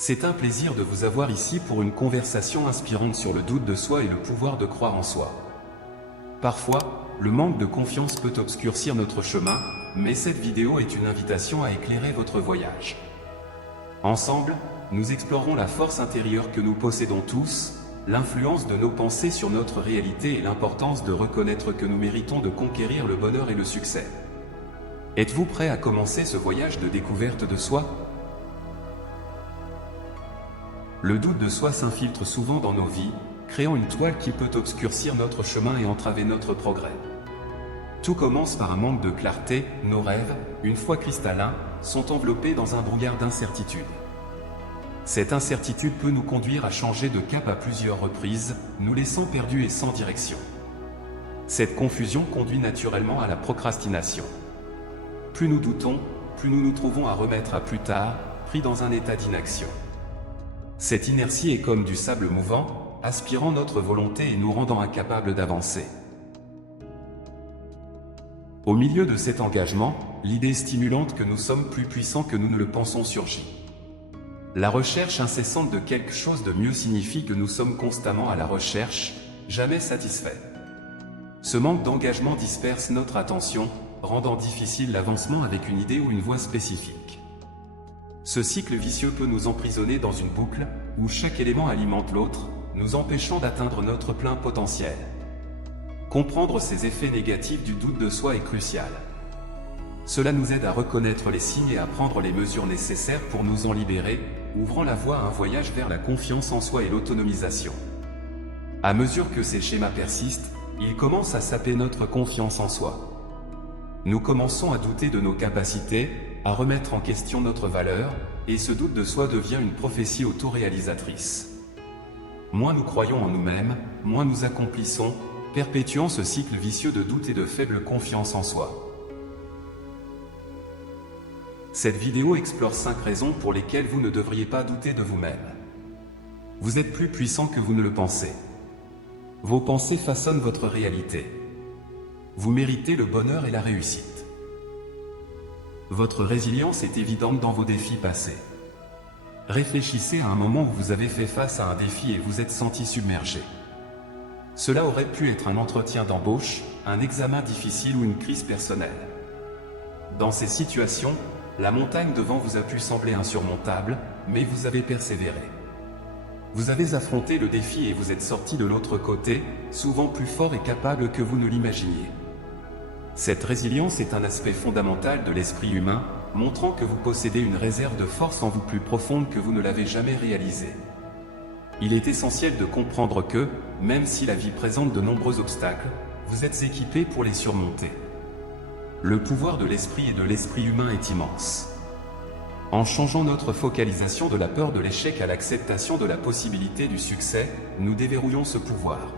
C'est un plaisir de vous avoir ici pour une conversation inspirante sur le doute de soi et le pouvoir de croire en soi. Parfois, le manque de confiance peut obscurcir notre chemin, mais cette vidéo est une invitation à éclairer votre voyage. Ensemble, nous explorerons la force intérieure que nous possédons tous, l'influence de nos pensées sur notre réalité et l'importance de reconnaître que nous méritons de conquérir le bonheur et le succès. Êtes-vous prêt à commencer ce voyage de découverte de soi ? Le doute de soi s'infiltre souvent dans nos vies, créant une toile qui peut obscurcir notre chemin et entraver notre progrès. Tout commence par un manque de clarté, nos rêves, une fois cristallins, sont enveloppés dans un brouillard d'incertitude. Cette incertitude peut nous conduire à changer de cap à plusieurs reprises, nous laissant perdus et sans direction. Cette confusion conduit naturellement à la procrastination. Plus nous doutons, plus nous nous trouvons à remettre à plus tard, pris dans un état d'inaction. Cette inertie est comme du sable mouvant, aspirant notre volonté et nous rendant incapables d'avancer. Au milieu de cet engagement, l'idée stimulante que nous sommes plus puissants que nous ne le pensons surgit. La recherche incessante de quelque chose de mieux signifie que nous sommes constamment à la recherche, jamais satisfaits. Ce manque d'engagement disperse notre attention, rendant difficile l'avancement avec une idée ou une voie spécifique. Ce cycle vicieux peut nous emprisonner dans une boucle, où chaque élément alimente l'autre, nous empêchant d'atteindre notre plein potentiel. Comprendre ces effets négatifs du doute de soi est crucial. Cela nous aide à reconnaître les signes et à prendre les mesures nécessaires pour nous en libérer, ouvrant la voie à un voyage vers la confiance en soi et l'autonomisation. À mesure que ces schémas persistent, ils commencent à saper notre confiance en soi. Nous commençons à douter de nos capacités, à remettre en question notre valeur, et ce doute de soi devient une prophétie autoréalisatrice. Moins nous croyons en nous-mêmes, moins nous accomplissons, perpétuant ce cycle vicieux de doute et de faible confiance en soi. Cette vidéo explore 5 raisons pour lesquelles vous ne devriez pas douter de vous-même. Vous êtes plus puissant que vous ne le pensez. Vos pensées façonnent votre réalité. Vous méritez le bonheur et la réussite. Votre résilience est évidente dans vos défis passés. Réfléchissez à un moment où vous avez fait face à un défi et vous êtes senti submergé. Cela aurait pu être un entretien d'embauche, un examen difficile ou une crise personnelle. Dans ces situations, la montagne devant vous a pu sembler insurmontable, mais vous avez persévéré. Vous avez affronté le défi et vous êtes sorti de l'autre côté, souvent plus fort et capable que vous ne l'imaginiez. Cette résilience est un aspect fondamental de l'esprit humain, montrant que vous possédez une réserve de force en vous plus profonde que vous ne l'avez jamais réalisée. Il est essentiel de comprendre que, même si la vie présente de nombreux obstacles, vous êtes équipé pour les surmonter. Le pouvoir de l'esprit et de l'esprit humain est immense. En changeant notre focalisation de la peur de l'échec à l'acceptation de la possibilité du succès, nous déverrouillons ce pouvoir.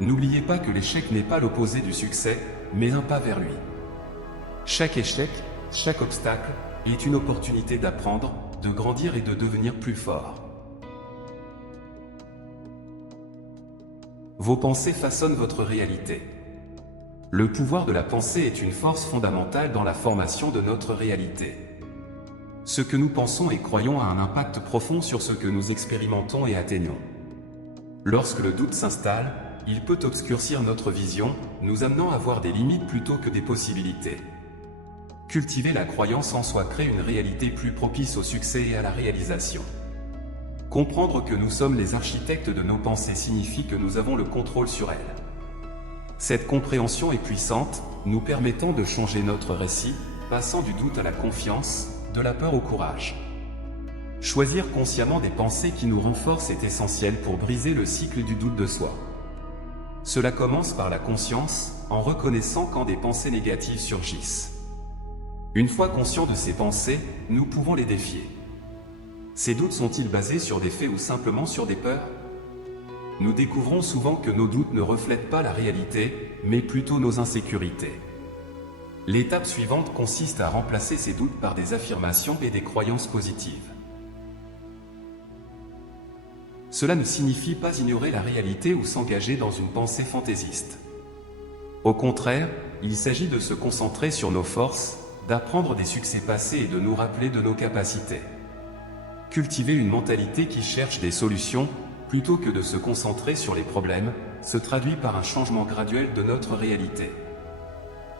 N'oubliez pas que l'échec n'est pas l'opposé du succès, mais un pas vers lui. Chaque échec, chaque obstacle, est une opportunité d'apprendre, de grandir et de devenir plus fort. Vos pensées façonnent votre réalité. Le pouvoir de la pensée est une force fondamentale dans la formation de notre réalité. Ce que nous pensons et croyons a un impact profond sur ce que nous expérimentons et atteignons. Lorsque le doute s'installe, il peut obscurcir notre vision, nous amenant à voir des limites plutôt que des possibilités. Cultiver la croyance en soi crée une réalité plus propice au succès et à la réalisation. Comprendre que nous sommes les architectes de nos pensées signifie que nous avons le contrôle sur elles. Cette compréhension est puissante, nous permettant de changer notre récit, passant du doute à la confiance, de la peur au courage. Choisir consciemment des pensées qui nous renforcent est essentiel pour briser le cycle du doute de soi. Cela commence par la conscience, en reconnaissant quand des pensées négatives surgissent. Une fois conscients de ces pensées, nous pouvons les défier. Ces doutes sont-ils basés sur des faits ou simplement sur des peurs ? Nous découvrons souvent que nos doutes ne reflètent pas la réalité, mais plutôt nos insécurités. L'étape suivante consiste à remplacer ces doutes par des affirmations et des croyances positives. Cela ne signifie pas ignorer la réalité ou s'engager dans une pensée fantaisiste. Au contraire, il s'agit de se concentrer sur nos forces, d'apprendre des succès passés et de nous rappeler de nos capacités. Cultiver une mentalité qui cherche des solutions, plutôt que de se concentrer sur les problèmes, se traduit par un changement graduel de notre réalité.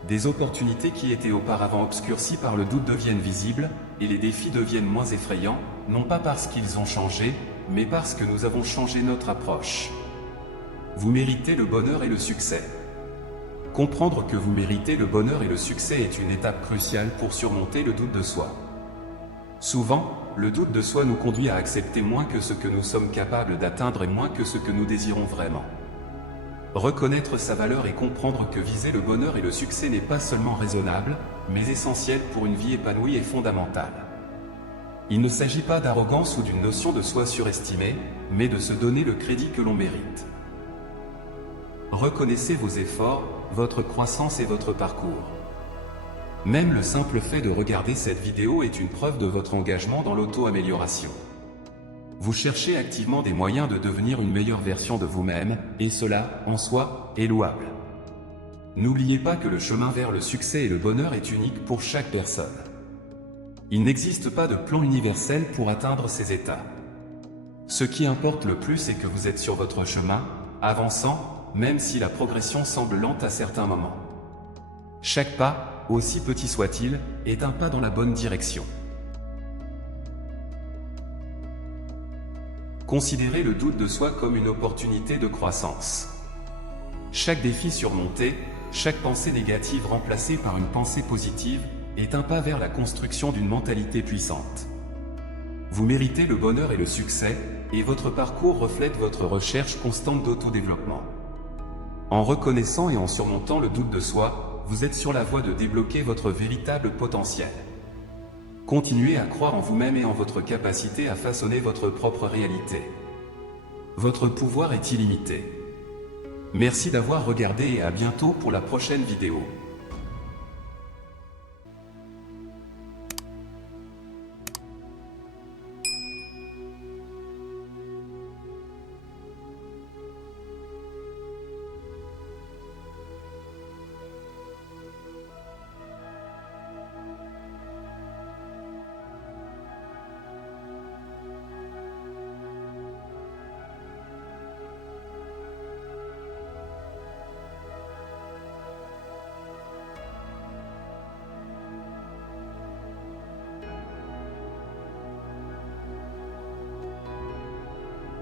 Des opportunités qui étaient auparavant obscurcies par le doute deviennent visibles, et les défis deviennent moins effrayants, non pas parce qu'ils ont changé, mais parce que nous avons changé notre approche. Vous méritez le bonheur et le succès. Comprendre que vous méritez le bonheur et le succès est une étape cruciale pour surmonter le doute de soi. Souvent, le doute de soi nous conduit à accepter moins que ce que nous sommes capables d'atteindre et moins que ce que nous désirons vraiment. Reconnaître sa valeur et comprendre que viser le bonheur et le succès n'est pas seulement raisonnable, mais essentiel pour une vie épanouie est fondamental. Il ne s'agit pas d'arrogance ou d'une notion de soi surestimée, mais de se donner le crédit que l'on mérite. Reconnaissez vos efforts, votre croissance et votre parcours. Même le simple fait de regarder cette vidéo est une preuve de votre engagement dans l'auto-amélioration. Vous cherchez activement des moyens de devenir une meilleure version de vous-même, et cela, en soi, est louable. N'oubliez pas que le chemin vers le succès et le bonheur est unique pour chaque personne. Il n'existe pas de plan universel pour atteindre ces états. Ce qui importe le plus est que vous êtes sur votre chemin, avançant, même si la progression semble lente à certains moments. Chaque pas, aussi petit soit-il, est un pas dans la bonne direction. Considérez le doute de soi comme une opportunité de croissance. Chaque défi surmonté, chaque pensée négative remplacée par une pensée positive, est un pas vers la construction d'une mentalité puissante. Vous méritez le bonheur et le succès, et votre parcours reflète votre recherche constante d'autodéveloppement. En reconnaissant et en surmontant le doute de soi, vous êtes sur la voie de débloquer votre véritable potentiel. Continuez à croire en vous-même et en votre capacité à façonner votre propre réalité. Votre pouvoir est illimité. Merci d'avoir regardé et à bientôt pour la prochaine vidéo.